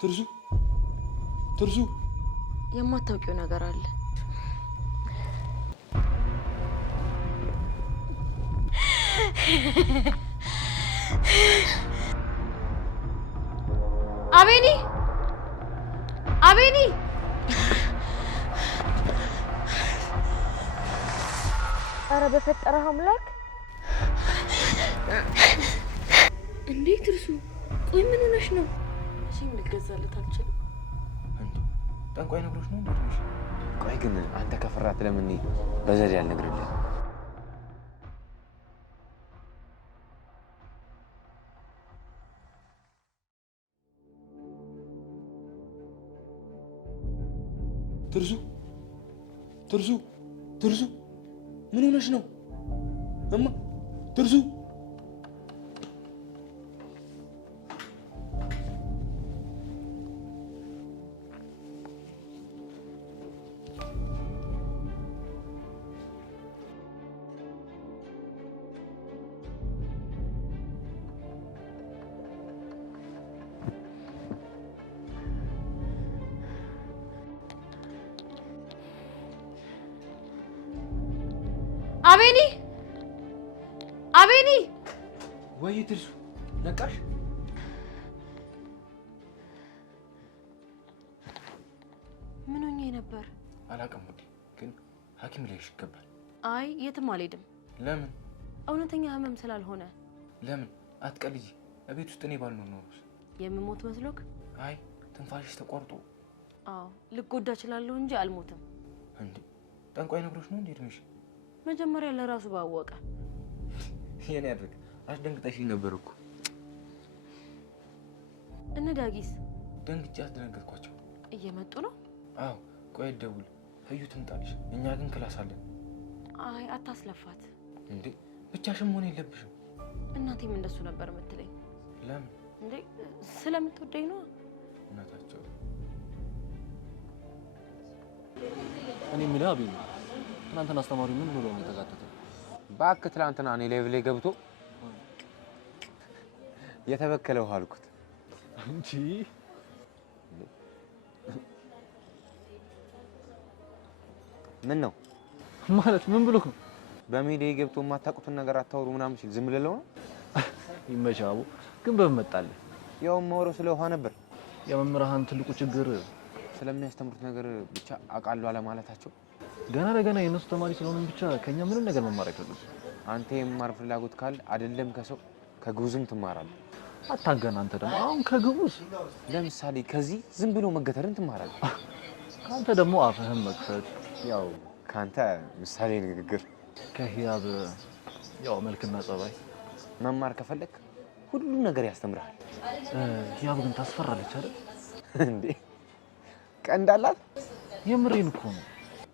ትርሱ የማታውቂው ነገር አለ። አቤኒ ኧረ በፈጠረህ አምላክ እንዴት ትርሱ? ቆይ ምን ሆነሽ ነው? እሺም ልገዛለት አልችልም። እንዴ ጠንቋይ ነግሮሽ ነው እንዴ? ቆይ ግን አንተ ከፈራት ለምን በዘዴ አልነግርልህ? ትርሱ ምን ሆነሽ ነው? እማ ትርሱ አቤኒ ወይ ትርሱ ነቃሽ? ምን ሆኜ ነበር? አላውቅም ግን ሐኪም ሊያይሽ ይገባል። አይ የትም አልሄድም። ለምን? እውነተኛ ህመም ስላልሆነ። ለምን አትቀልጂ? እቤት ውስጥ እኔ ባልኖር ኖሮስ? የምሞት መስሎክ? አይ ትንፋሽሽ ተቋርጦ። አዎ ልጎዳ እችላለሁ እንጂ አልሞትም። እንዴ ጠንቋይ ነግሮሽ ነው እንዴ? እድሜሽ መጀመሪያ ለራሱ ባወቀ። የኔ አድርግ አስደንግጠሽኝ ነበር እኮ። እነ ዳጊስ? ደንግጬ አስደነገጥኳቸው። እየመጡ ነው? አዎ ቆይ ደውል ህዩ ትምጣልሽ። እኛ ግን ክላስ አለን። አይ አታስለፋት። እንዴ ብቻሽን መሆን የለብሽም። እናቴም እንደሱ ነበር የምትለኝ። ለምን? እንዴ ስለምትወደኝ ነው። እናታቸው እኔ የምልህ አቤል ትናንትና አስተማሪው ምን ብሎ ነው የተጋተተው? እባክህ ትናንትና እኔ ሌቭል ላይ ገብቶ የተበከለው አልኩት እንጂ ምን ነው ማለት ምን ብሎ በሚዲያ ገብቶ የማታውቁትን ነገር አታውሩ ምናምን ሲል ዝም ብለው ነው? ይመቻው ግን በመጣልህ ያው ማወራው ስለ ውሃ ነበር። የመምህራን ትልቁ ችግር ስለሚያስተምሩት ነገር ብቻ አቃሉ አለማለታቸው። ገና ለገና የነሱ ተማሪ ስለሆነን ብቻ ከኛ ምንም ነገር መማር አይፈልጉም። አንተ የመማር ፍላጎት ካለ አይደለም ከሰው ከግዑዝም ትማራለህ። አታገና አንተ ደግሞ አሁን ከግዑዝ ለምሳሌ ከዚህ ዝም ብሎ መገተርን ትማራለህ። ካንተ ደግሞ አፍህም መክፈት ያው ካንተ ምሳሌ ንግግር ከህያብ ያው መልክና ጸባይ መማር ከፈለክ ሁሉ ነገር ያስተምራል። ህያብ ግን ታስፈራለች አይደል እንዴ? ቀንዳላት የምሬን እኮ ነው።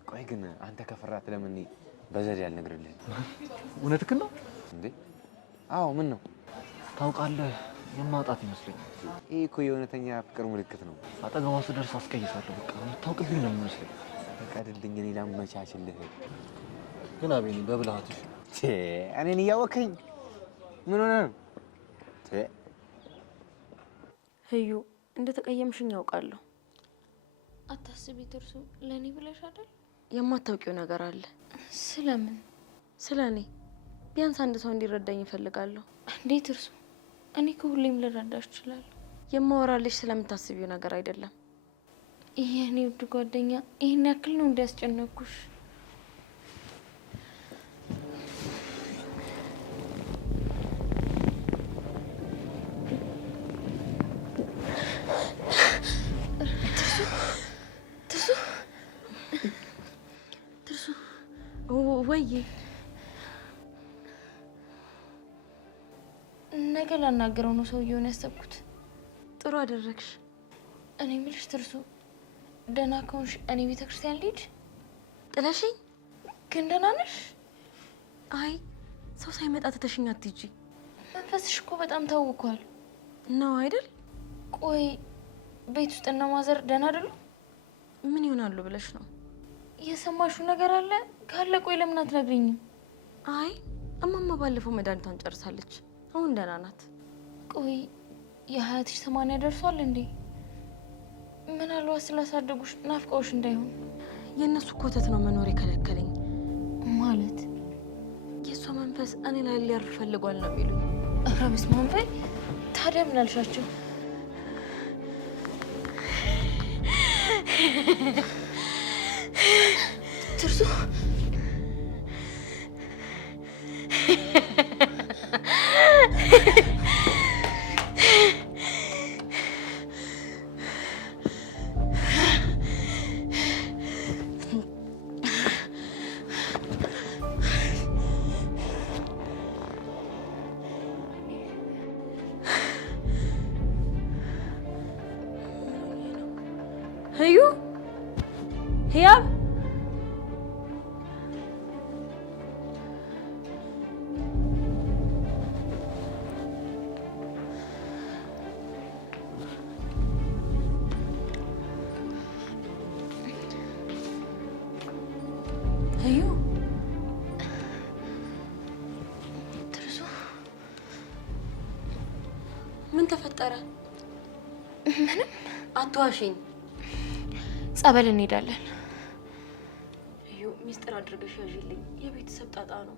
ቆይ ግን አንተ ከፈራት ለምን በዘዴ አልነግርልህ? እውነትህን ነው እንዴ? አዎ ምን ነው ታውቃለህ የማውጣት ይመስለኛል። ይሄ እኮ የእውነተኛ ፍቅር ምልክት ነው። አጠገቧ ስደርስ አስቀይሳለሁ። በቃ የምታውቅብኝ ነው የሚመስለኝ። ፈቀድልኝ እኔ ላመቻችልህ። ግን አቤኒ በብልሃትሽ እኔን እያወከኝ ምን ሆነ ነው? ህዩ እንደተቀየምሽኝ ያውቃለሁ። አታስቢ ትርሱ፣ ለኔ ብለሽ አይደል? የማታውቂው ነገር አለ። ስለምን? ስለኔ ቢያንስ አንድ ሰው እንዲረዳኝ እፈልጋለሁ። እንዴት ትርሱ? እኔ ከሁሌም ልረዳሽ እችላለሁ። የማወራልሽ ስለምታስቢው ነገር አይደለም። የኔ ውድ ጓደኛ፣ ይሄን ያክል ነው እንዲያስጨነኩሽ? ወይ ነገ ላናገረው ነው ሰውየውን ያሰብኩት። ጥሩ አደረግሽ። እኔ የምልሽ ትርሱ፣ ደህና ከሆንሽ እኔ ቤተክርስቲያን ልሂድ? ጥለሽኝ? ግን ደህና ነሽ? አይ ሰው ሳይመጣ ትተሽኝ አትሂጂ። መንፈስሽ እኮ በጣም ታውቋል ነው አይደል? ቆይ ቤት ውስጥ እና ማዘር ደህና አይደሉ? ምን ይሆናሉ ብለሽ ነው? የሰማሽው ነገር አለ ካለ ቆይ ለምን አትነግሪኝም? አይ እማማ ባለፈው መድኃኒቷን ጨርሳለች። አሁን ደህና ናት። ቆይ የሀያትሽ 80 ደርሷል እንዴ? ምናልባት ስላሳደጉሽ ናፍቀውሽ እንዳይሆን። የእነሱ ኮተት ነው መኖር የከለከለኝ። ማለት የእሷ መንፈስ እኔ ላይ ሊያርፍ ፈልጓል ነው የሚሉኝ። ኧረ በስመ አብ በይ። ታዲያ ምን አልሻቸው? ትርሱ ህዩ ህያብ ህዩ ትርሱ ምን ተፈጠረ? ምንም። አትዋሽኝ። ጸበል እንሄዳለን። ህዩ ሚስጥር አድርገሽ ያዥልኝ። የቤተሰብ ጣጣ ነው።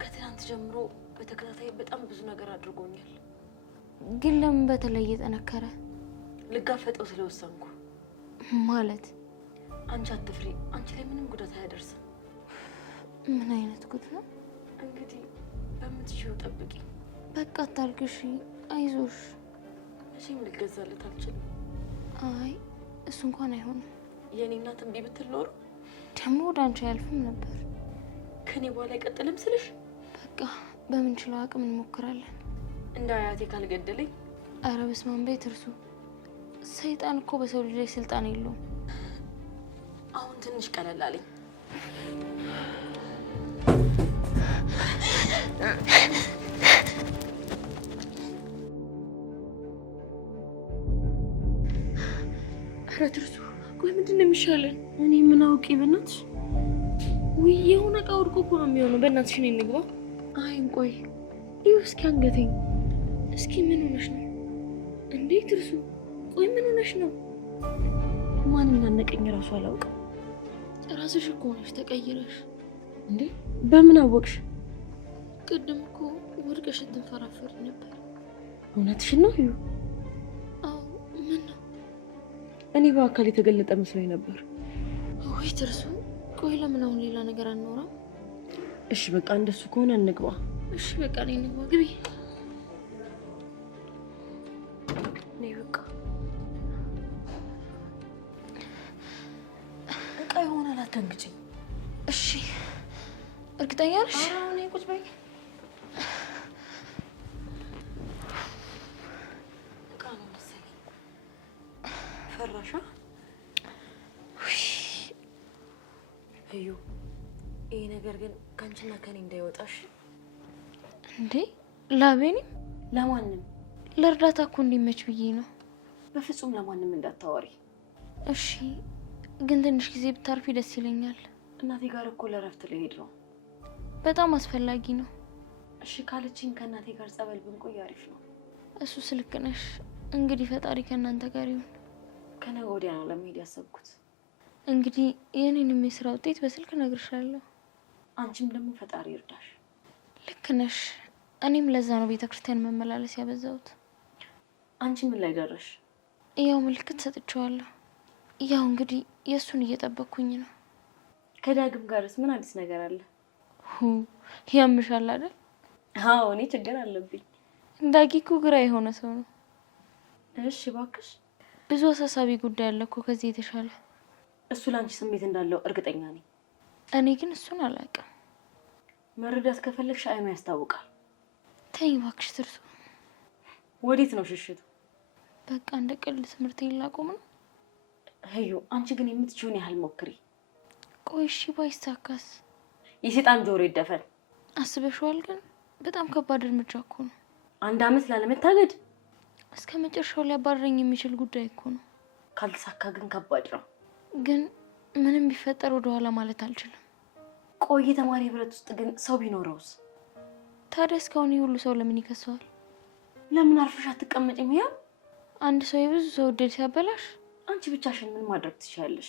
ከትናንት ጀምሮ በተከታታይ በጣም ብዙ ነገር አድርጎኛል። ግን ለምን በተለየ ጠነከረ? ልጋፈጠው ስለወሰንኩ። ማለት አንቺ አትፍሪ፣ አንቺ ላይ ምንም ጉዳት አያደርስም። ምን አይነት ጉድ ነው? እንግዲህ በምትችይው ጠብቂ። በቃ አታልቅሺ፣ አይዞሽ። መቼም ልገዛለት አልችልም። አይ እሱ እንኳን አይሆንም። የኔ እናት እምቢ ብትል ኖሮ ደግሞ ወደ አንቺ አያልፍም ነበር። ከኔ በኋላ አይቀጥልም ስልሽ፣ በቃ በምንችለው አቅም እንሞክራለን። እንደ አያቴ ካልገደለኝ። አረ በስመ አብ በይ ትርሱ። ሰይጣን እኮ በሰው ልጅ ላይ ስልጣን የለውም። አሁን ትንሽ ቀለል አለኝ። አረ ትርሱ፣ ቆይ ምንድን ነው የሚሻለን? እኔ ምን አውቄ በእናትሽ። ውይ የሆነ እቃ ወድቆ እኮ ነው የሚሆነው። በእናትሽ ነው እንግባ። አይ ቆይ ይኸው እስኪ አንገቴኝ። እስኪ ምን ሆነሽ ነው እንዴ ትርሱ? ቆይ ምን ሆነሽ ነው? ማን እንዳነቀኝ እራሱ አላውቅም። ራስሽ እኮ ነሽ ተቀይረሽ። እንዴ በምን አወቅሽ? ቅድም እኮ ወድቀሽ ትንፈራፈሪ ነበር። እውነትሽን ነው ህዩ? አዎ። ምን ነው? እኔ በአካል የተገለጠ መስሎኝ ነበር። ወይ ትርሱ፣ ቆይ ለምን አሁን ሌላ ነገር አንኖራም? እሺ በቃ እንደሱ ከሆነ እንግባ። እሺ በቃ ነኝ እንግባ። ግቢ። ነይ በቃ። እቃ ይሆናል፣ አትደንግጪ። እሺ እርግጠኛ ነሽ? አዎ ነይ ቁጭ በይ። እቃ ነው መሰለኝ። ፈራሻ ህዩ። ይሄ ነገር ግን ከአንቺና ከኔ እንዳይወጣሽ። እንዴ ላቤኒም? ለማንም ለእርዳታ እኮ እንዲመች ብዬ ነው። በፍጹም ለማንም እንዳታወሪ እሺ? ግን ትንሽ ጊዜ ብታርፊ ደስ ይለኛል። እናቴ ጋር እኮ ለእረፍት ልሄድ ነው። በጣም አስፈላጊ ነው። እሺ ካለችኝ ከእናቴ ጋር ጸበል ብንቆይ አሪፍ ነው። እሱስ ልክ ነሽ። እንግዲህ ፈጣሪ ከእናንተ ጋር ይሁን። ከነገ ወዲያ ነው ለመሄድ ያሰብኩት። እንግዲህ የኔንም የስራ ውጤት በስልክ እነግርሻለሁ። አንቺም ደግሞ ፈጣሪ ይርዳሽ። ልክ ነሽ። እኔም ለዛ ነው ቤተክርስቲያን መመላለስ ያበዛሁት። አንቺ ምን ላይ ደረሽ? ያው ምልክት ሰጥቼዋለሁ። ያው እንግዲህ የእሱን እየጠበቅኩኝ ነው። ከዳግም ጋርስ ምን አዲስ ነገር አለ? ያምሻል አይደል? አዎ እኔ ችግር አለብኝ። ዳጊ እኮ ግራ የሆነ ሰው ነው። እሺ እባክሽ። ብዙ አሳሳቢ ጉዳይ አለ እኮ ከዚህ የተሻለ። እሱ ላንቺ ስሜት እንዳለው እርግጠኛ ነኝ። እኔ ግን እሱን አላውቅም። መረዳት ከፈለግሽ አይኑ ያስታውቃል። ተይ እባክሽ ትርሱ። ወዴት ነው ሽሽቱ? በቃ እንደ ቀልድ ትምህርቴን ላቆም ነው። ህዩ አንቺ ግን የምትችውን ያህል ሞክሪ። ቆይ እሺ ባይሳካስ? የሴጣን ጆሮ ይደፈን። አስበሽዋል? ግን በጣም ከባድ እርምጃ እኮ ነው። 1 አመት ላለመታገድ እስከ መጨረሻው ሊያባረኝ የሚችል ጉዳይ እኮ ነው። ካልተሳካ ግን ከባድ ነው። ግን ምንም ቢፈጠር ወደ ኋላ ማለት አልችልም። ቆይ ተማሪ ህብረት ውስጥ ግን ሰው ቢኖረውስ? ታዲያ እስካሁን ሁሉ ሰው ለምን ይከሰዋል? ለምን አርፈሽ አትቀመጪም? ያው አንድ ሰው የብዙ ሰው እድል ሲያበላሽ አንቺ ብቻሽን ምን ማድረግ ትችያለሽ?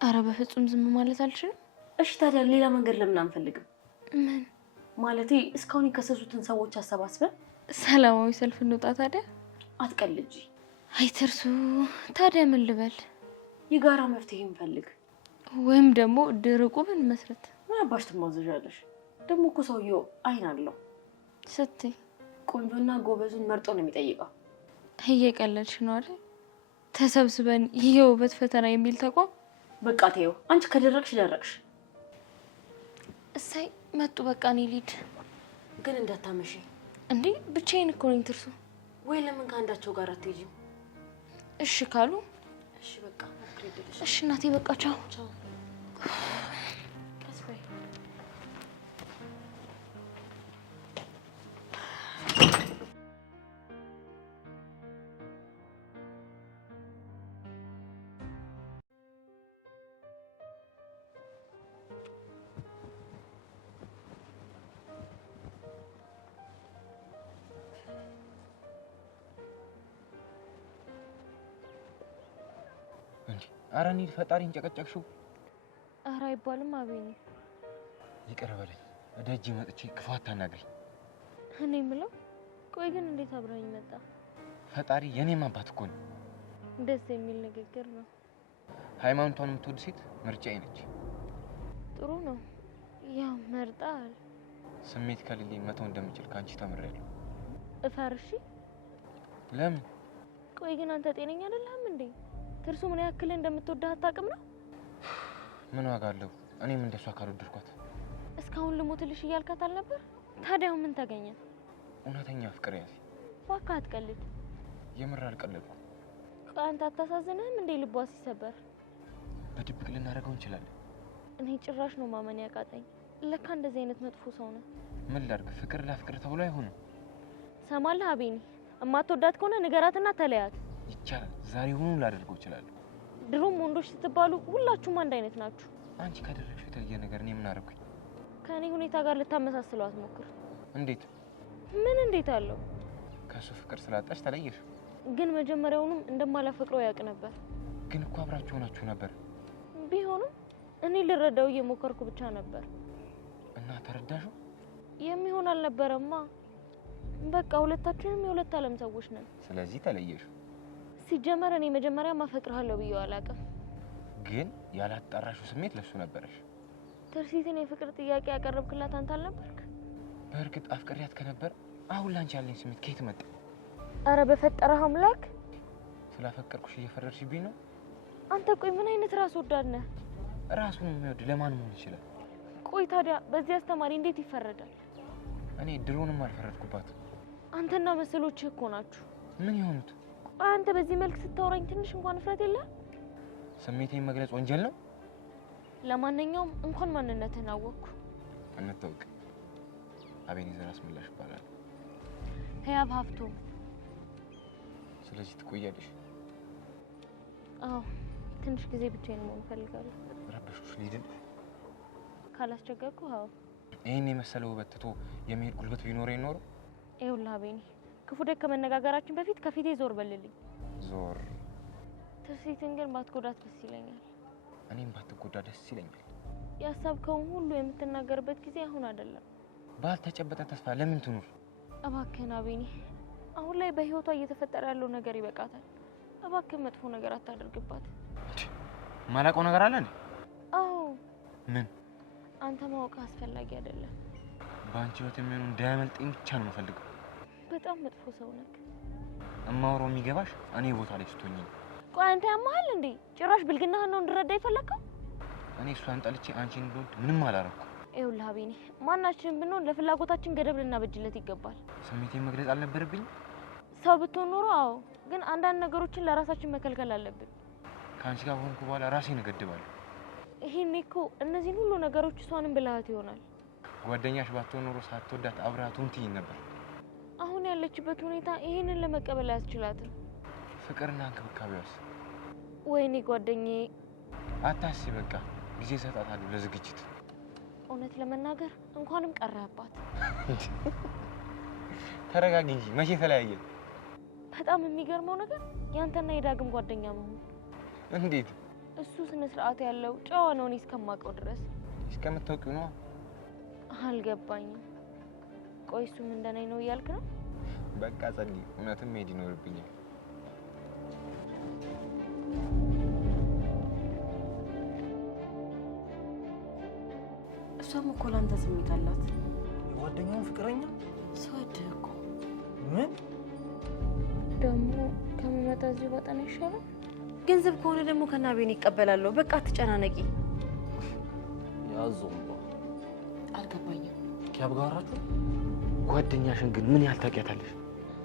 አረ በፍጹም ዝም ማለት አልችልም። እሺ ታዲያ ሌላ መንገድ ለምን አንፈልግም? ምን ማለቴ እስካሁን የከሰሱትን ሰዎች አሰባስበን ሰላማዊ ሰልፍ እንውጣ። ታዲያ አትቀልጂ። አይ ትርሱ፣ ታዲያ ምን ልበል? የጋራ መፍትሄ እንፈልግ፣ ወይም ደግሞ ድርቁ ብንመስረት። ምን አባሽ ትማዘዣለሽ? ደግሞ እኮ ሰውየው አይን አለው ስትይ ቆንጆና ጎበዙን መርጦ ነው የሚጠይቀው። እየቀለድሽ ነው አይደል? ተሰብስበን የውበት ፈተና የሚል ተቋም። በቃ ተይው፣ አንቺ ከደረቅሽ ደረቅሽ። እሳይ መጡ። በቃ እኔ ልሂድ። ግን እንዳታመሺ እንዴ። ብቻዬን እኮ ነኝ ትርሱ። ወይ ለምን ከአንዳቸው ጋር አትሄጂም? እሺ ካሉ እሺ በቃ አክሬደሽ። እሺ እናቴ፣ በቃ ቻው ቻው። ከስበይ ኧረ እንሂድ። ፈጣሪን ጨቀጨቅሽው። ኧረ አይባልም አቤኔ። ይቅር በለኝ። እደጅ መጥቼ ክፉ አታናግሪኝ። እኔ የምለው ቆይ ግን እንዴት አብረኸኝ መጣ? ፈጣሪ የኔም አባት እኮ ነው። ደስ የሚል ንግግር ነው። ሃይማኖቷን የምትወድ ሴት ምርጫዬ ነች። ጥሩ ነው። ያው መርጣል። ስሜት ከሌለኝ መተው እንደምችል ካንቺ ተምሬያለሁ። እፈርሺ። ለምን? ቆይ ግን አንተ ጤነኛ አይደለህም እንዴ? ትርሱ ምን ያክል እንደምትወድህ አታውቅም ነው? ምን ዋጋ አለው? እኔም እንደሷ ካልወደድኳት። እስካሁን ልሞትልሽ እያልካት አልነበር? ታዲያው ምን ተገኘ? እውነተኛ ፍቅር ያዝ። እባክህ አትቀልድ። የምር አልቀለድኩም። ቆይ አንተ አታሳዝንህም እንዴ ልቧ ሲሰበር? በድብቅ ልናደርገው እንችላለን። እኔ ጭራሽ ነው ማመን ያቃተኝ። ለካ እንደዚህ አይነት መጥፎ ሰው ነው። ምን ላድርግ? ፍቅር ለፍቅር ተብሎ አይሆንም። ሰማለህ አቤኔ? እማትወዳት ከሆነ ንገራትና ተለያት። ይቻላል። ዛሬ ሆኖ ላደርገው እችላለሁ። ድሮም ወንዶች ስትባሉ ሁላችሁም አንድ አይነት ናችሁ። አንቺ ካደረግሽው የተለየ ነገር እኔ ምን አደረኩኝ? ከእኔ ሁኔታ ጋር ልታመሳስለው አትሞክር። እንዴት? ምን እንዴት አለው? ከሱ ፍቅር ስላጣሽ ተለየሽ። ግን መጀመሪያውንም እንደማላፈቅረው ያውቅ ነበር። ግን እኮ አብራችሁ ሆናችሁ ነበር። ቢሆንም እኔ ልረዳው እየሞከርኩ ብቻ ነበር። እና ተረዳሽው? የሚሆን አልነበረማ። በቃ ሁለታችንም የሁለት ዓለም ሰዎች ነን። ስለዚህ ተለየሽ። ሲጀመር እኔ መጀመሪያ ማፈቅርሃለሁ ብዬው አላውቅም። ግን ያላጣራሽው ስሜት ለሱ ነበረሽ። ትርሲትን የፍቅር ጥያቄ ያቀረብክላት አንተ አልነበርክ? በእርግጥ አፍቅሪያት ከነበር አሁን ላንቺ ያለኝ ስሜት ከየት መጣ? አረ በፈጠረህ አምላክ! ስላፈቀርኩሽ እየፈረድሽብኝ ነው? አንተ ቆይ ምን አይነት ራስ ወዳድ ነህ? ራሱን የሚወድ ለማን መሆን ይችላል? ቆይ ታዲያ በዚህ አስተማሪ እንዴት ይፈረዳል? እኔ ድሮንም አልፈረድኩባትም። አንተና መሰሎችህ እኮ ናችሁ። ምን የሆኑት? ቆይ አንተ በዚህ መልክ ስታወራኝ ትንሽ እንኳን እፍረት የለህ? ስሜቴን መግለጽ ወንጀል ነው? ለማንኛውም እንኳን ማንነትህን አወቅኩ። እንታወቅ። አቤኔዘር አስመላሽ ይባላል። ህያብ ሀፍቶ። ስለዚህ ትቆያለሽ? አዎ ትንሽ ጊዜ ብቻዬን መሆን እፈልጋለሁ። ረበሽኩሽ? ልሂድ? ካላስቸገርኩ? አዎ። ይሄን የመሰለ ውበት ትቶ የሚሄድ ጉልበት ቢኖረኝ ኖሮ። ይኸውልህ አቤኔ፣ ክፉ ደግ ከመነጋገራችን በፊት ከፊቴ ዞር በልልኝ። ዞር? ትርሲትን ግን ባትጎዳት ደስ ይለኛል። እኔም ባትጎዳ ደስ ይለኛል። ያሰብከውን ሁሉ የምትናገርበት ጊዜ አሁን አይደለም። ባልተጨበጠ ተስፋ ለምን ትኑር? እባክህን አቤኔ፣ አሁን ላይ በህይወቷ እየተፈጠረ ያለው ነገር ይበቃታል። እባክህን መጥፎ ነገር አታደርግባት። ማላውቀው ነገር አለ እንዴ? አዎ። ምን? አንተ ማወቅ አስፈላጊ አይደለም። በአንቺ ህይወት የሚሆኑ እንዳያመልጠኝ ብቻ ነው የምፈልገው። በጣም መጥፎ ሰው ነህ። እማወራው የሚገባሽ እኔ ቦታ ላይ ስትሆኚ ነው። ቆይ አንተ ያመሃል እንዴ? ጭራሽ ብልግናህን ነው እንድረዳ የፈለከው? እኔ እሷን ጠልቼ አንቺን ልወድ ምንም አላረኩም። ይኸውልህ አቤኔ፣ ማናችንም ብንሆን ለፍላጎታችን ገደብ ልናበጅለት ይገባል። ስሜቴን መግለጽ አልነበረብኝም? ሰው ብትሆን ኖሮ አዎ፣ ግን አንዳንድ ነገሮችን ለራሳችን መከልከል አለብን። ከአንቺ ጋር ሆንኩ በኋላ ራሴን እገድባለሁ። ይሄኔ እኮ እነዚህን ሁሉ ነገሮች እሷንም ብልሃት ይሆናል። ጓደኛሽ ባትሆን ኖሮ ሳትወዳት አብራቱን ትይኝ ነበር። አሁን ያለችበት ሁኔታ ይሄንን ለመቀበል አያስችላትም። ፍቅርና እንክብካቤዋስ? ወይኔ ጓደኛዬ። አታስቢ፣ በቃ ጊዜ እሰጣታለሁ ለዝግጅት። እውነት ለመናገር እንኳንም ቀረህባት። ተረጋጊ እንጂ መቼ ተለያየ? በጣም የሚገርመው ነገር ያንተና የዳግም ጓደኛ መሆኑ። እንዴት? እሱ ስነ ስርዓት ያለው ጨዋ ነው እኔ እስከማውቀው ድረስ። እስከምታውቂው ነው? አልገባኝም። ቆይ እሱም እንደኔ ነው እያልክ ነው? በቃ ጸልይ፣ እውነትም መሄድ ይኖርብኛል። እሷም እኮ ላንተ ስሜት አላት። የጓደኛውን ፍቅረኛ ሰወድህ እኮ ምን ደግሞ ከመመጣ እዚሁ በጣም ይሻላል። ገንዘብ ከሆነ ደግሞ ከናቤን ይቀበላለሁ። በቃ አትጨናነቂ። ያዘው አልገባኝም። ያብጋራችሁ ጓደኛሽን ግን ምን ያህል ታውቂያታለሽ?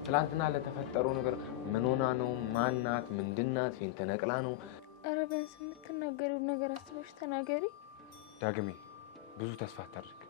ትላንትና ለተፈጠረው ነገር ምን ሆና ነው? ማናት? ምንድናት? ፊን ተነቅላ ነው? ኧረ ቢያንስ የምትናገሪውን ነገር አስበሽ ተናገሪ። ዳግሜ ብዙ ተስፋ አታድርግ።